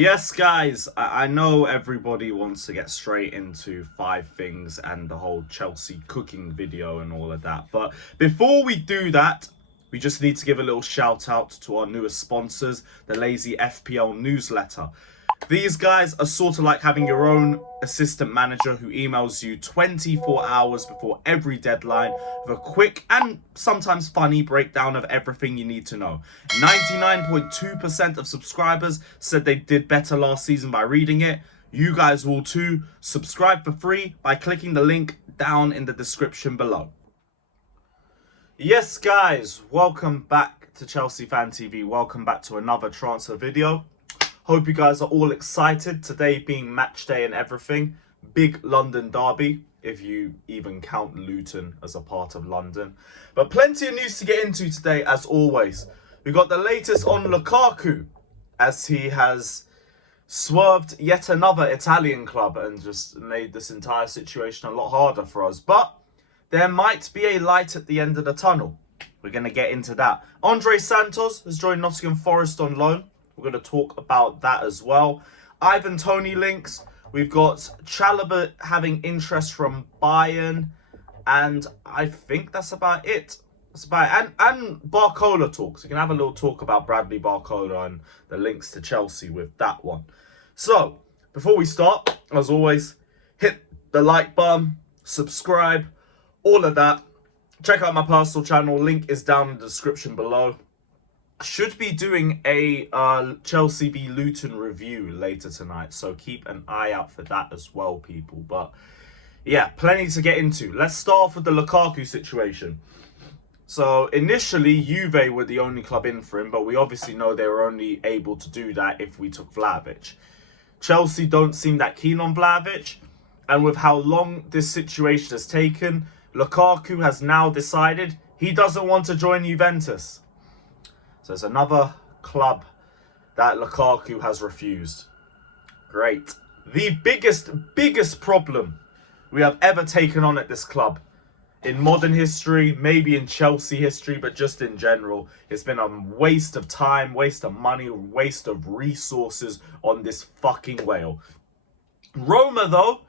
Yes, guys, I know everybody wants to get straight into 5 things and the whole Chelsea cooking video and all of that. But before we do that, we just need to give a little shout out to our newest sponsors, the Lazy FPL newsletter. These guys are sort of like having your own assistant manager who emails you 24 hours before every deadline with a quick and sometimes funny breakdown of everything you need to know. 99.2% of subscribers said they did better last season by reading it. You guys will too. Subscribe for free by clicking the link down in the description below. Yes, guys, welcome back to Chelsea Fan TV. Welcome back to another transfer video. Hope you guys are all excited. Today being match day and everything. Big London derby, if you even count Luton as a part of London. But plenty of news to get into today, as always. We got the latest on Lukaku, as he has swerved yet another Italian club and just made this entire situation a lot harder for us. But there might be a light at the end of the tunnel. We're going to get into that. Andrey Santos has joined Nottingham Forest on loan. We're going to talk about that as well. Ivan Toney links. We've got Chalobah having interest from Bayern. And I think that's about it. That's about it. And Barcola talks. You can have a little talk about Bradley Barcola and the links to Chelsea with that one. So, before we start, as always, hit the like button, subscribe, all of that. Check out my personal channel. Link is down in the description below. Should be doing a Chelsea v Luton review later tonight, so keep an eye out for that as well, people. But yeah, plenty to get into. Let's start off with the Lukaku situation. So initially, Juve were the only club in for him, but we obviously know they were only able to do that if we took Vlahovic. Chelsea don't seem that keen on Vlahovic, and with how long this situation has taken, Lukaku has now decided he doesn't want to join Juventus. So it's another club that Lukaku has refused. Great. The biggest problem we have ever taken on at this club in modern history, maybe in Chelsea history, but just in general, it's been a waste of time, waste of money, waste of resources on this fucking whale. Roma, though,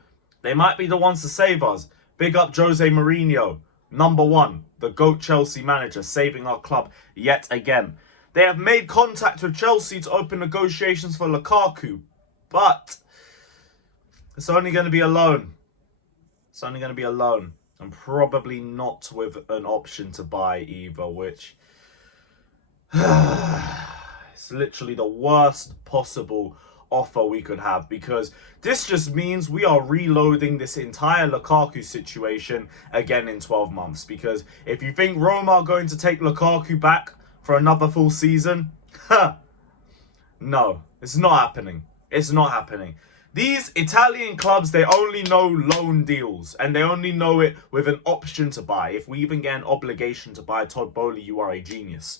they might be the ones to save us. Big up Jose Mourinho, #1, the GOAT Chelsea manager, saving our club yet again. They have made contact with Chelsea to open negotiations for Lukaku, but it's only going to be a loan. It's only going to be a loan, and probably not with an option to buy either, which is literally the worst possible offer we could have, because this just means we are reloading this entire Lukaku situation again in 12 months. Because if you think Roma are going to take Lukaku back for another full season, no, it's not happening. It's not happening. These Italian clubs, they only know loan deals, and they only know it with an option to buy. If we even get an obligation to buy Todd Boehly, you are a genius.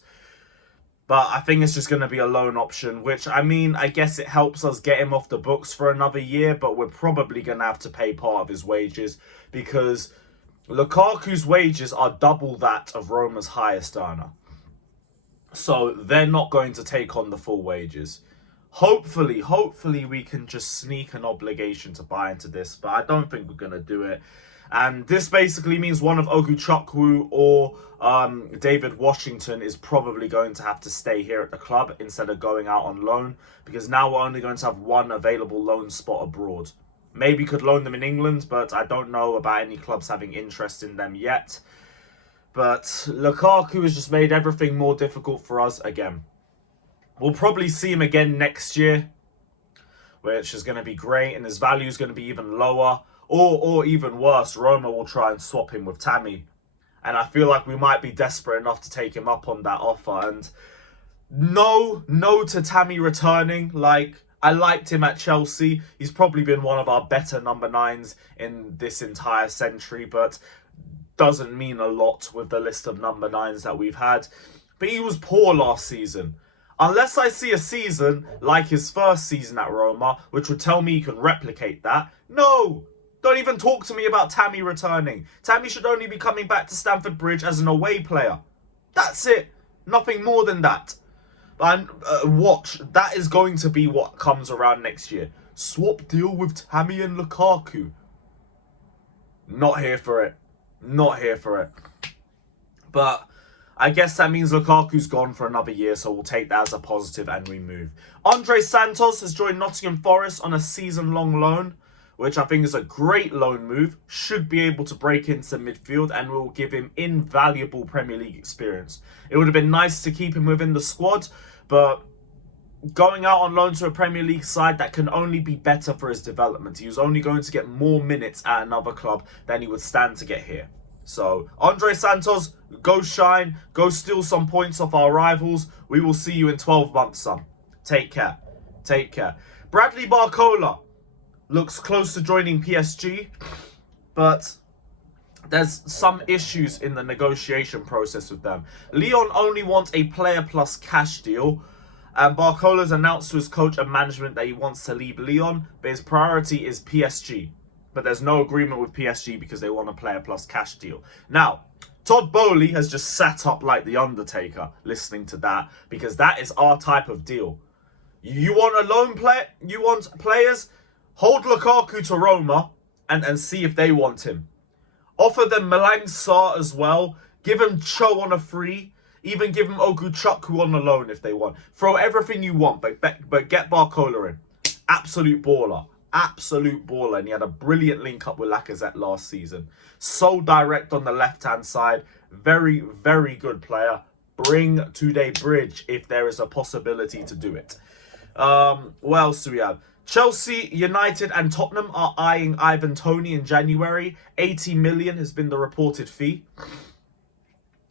But I think it's just going to be a loan option, which, I mean, I guess it helps us get him off the books for another year, but we're probably going to have to pay part of his wages, because Lukaku's wages are double that of Roma's highest earner. So they're not going to take on the full wages. Hopefully we can just sneak an obligation to buy into this, but I don't think we're going to do it. And this basically means one of Oguchukwu or David Washington is probably going to have to stay here at the club instead of going out on loan, because now we're only going to have one available loan spot abroad. Maybe could loan them in England, but I don't know about any clubs having interest in them yet. But Lukaku has just made everything more difficult for us again. We'll probably see him again next year, which is going to be great, and his value is going to be even lower. Or even worse, Roma will try and swap him with Tammy. And I feel like we might be desperate enough to take him up on that offer. And no to Tammy returning. Like, I liked him at Chelsea. He's probably been one of our better #9s in this entire century, but doesn't mean a lot with the list of #9s that we've had. But he was poor last season. Unless I see a season like his first season at Roma, which would tell me he can replicate that, no! Don't even talk to me about Tammy returning. Tammy should only be coming back to Stamford Bridge as an away player. That's it. Nothing more than that. And watch, that is going to be what comes around next year. Swap deal with Tammy and Lukaku. Not here for it. Not here for it. But I guess that means Lukaku's gone for another year, so we'll take that as a positive and we move. Andrey Santos has joined Nottingham Forest on a season-long loan, which I think is a great loan move. Should be able to break into midfield and will give him invaluable Premier League experience. It would have been nice to keep him within the squad, but going out on loan to a Premier League side, that can only be better for his development. He was only going to get more minutes at another club than he would stand to get here. So, Andrey Santos, go shine, go steal some points off our rivals. We will see you in 12 months, son. Take care. Take care. Bradley Barcola looks close to joining PSG, but there's some issues in the negotiation process with them. Lyon only wants a player plus cash deal, and Barcola's announced to his coach and management that he wants to leave Lyon, but his priority is PSG. But there's no agreement with PSG because they want a player plus cash deal. Now, Todd Boehly has just sat up like the Undertaker listening to that, because that is our type of deal. You want a loan player? You want players? Hold Lukaku to Roma and see if they want him. Offer them Malang Sarr as well. Give him Cho on a free. Even give him Oguchukwu on a loan if they want. Throw everything you want, but get Barcola in. Absolute baller. Absolute baller. And he had a brilliant link up with Lacazette last season. So direct on the left-hand side. Very, very good player. Bring today Bridge if there is a possibility to do it. What else do we have? Chelsea, United and Tottenham are eyeing Ivan Toney in January. 80 million has been the reported fee.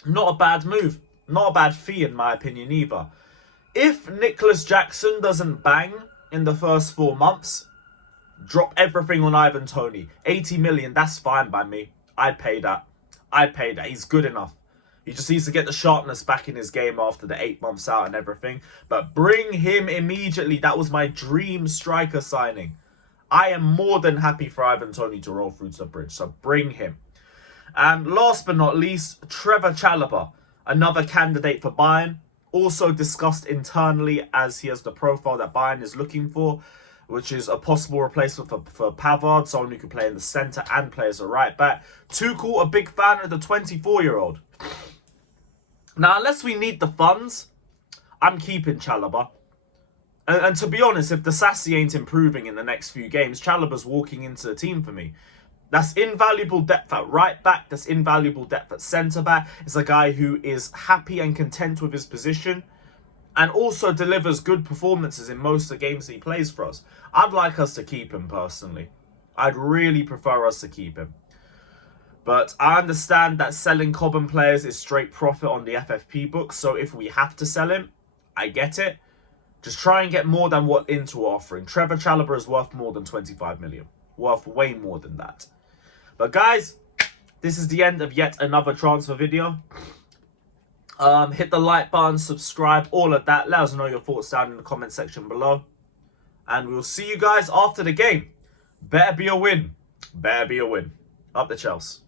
Not a bad move. Not a bad fee in my opinion either. If Nicholas Jackson doesn't bang in the first 4 months, drop everything on Ivan Toney. 80 million, that's fine by me. I'd pay that. I'd pay that. He's good enough. He just needs to get the sharpness back in his game after the 8 months out and everything. But bring him immediately. That was my dream striker signing. I am more than happy for Ivan Toney to roll through to the bridge. So bring him. And last but not least, Trevor Chalobah. Another candidate for Bayern. Also discussed internally as he has the profile that Bayern is looking for, which is a possible replacement for Pavard, someone who can play in the centre and play as a right back. Tuchel, a big fan of the 24-year-old. Now, unless we need the funds, I'm keeping Chalobah. And to be honest, if the Sassy ain't improving in the next few games, Chalobah's walking into the team for me. That's invaluable depth at right back. That's invaluable depth at centre back. It's a guy who is happy and content with his position and also delivers good performances in most of the games he plays for us. I'd like us to keep him personally. I'd really prefer us to keep him. But I understand that selling Cobham players is straight profit on the FFP book. So if we have to sell him, I get it. Just try and get more than what Inter are offering. Trevor Chalobah is worth more than 25 million. Worth way more than that. But guys, this is the end of yet another transfer video. Hit the like button, subscribe, all of that. Let us know your thoughts down in the comment section below. And we'll see you guys after the game. Better be a win. Better be a win. Up the Chelsea.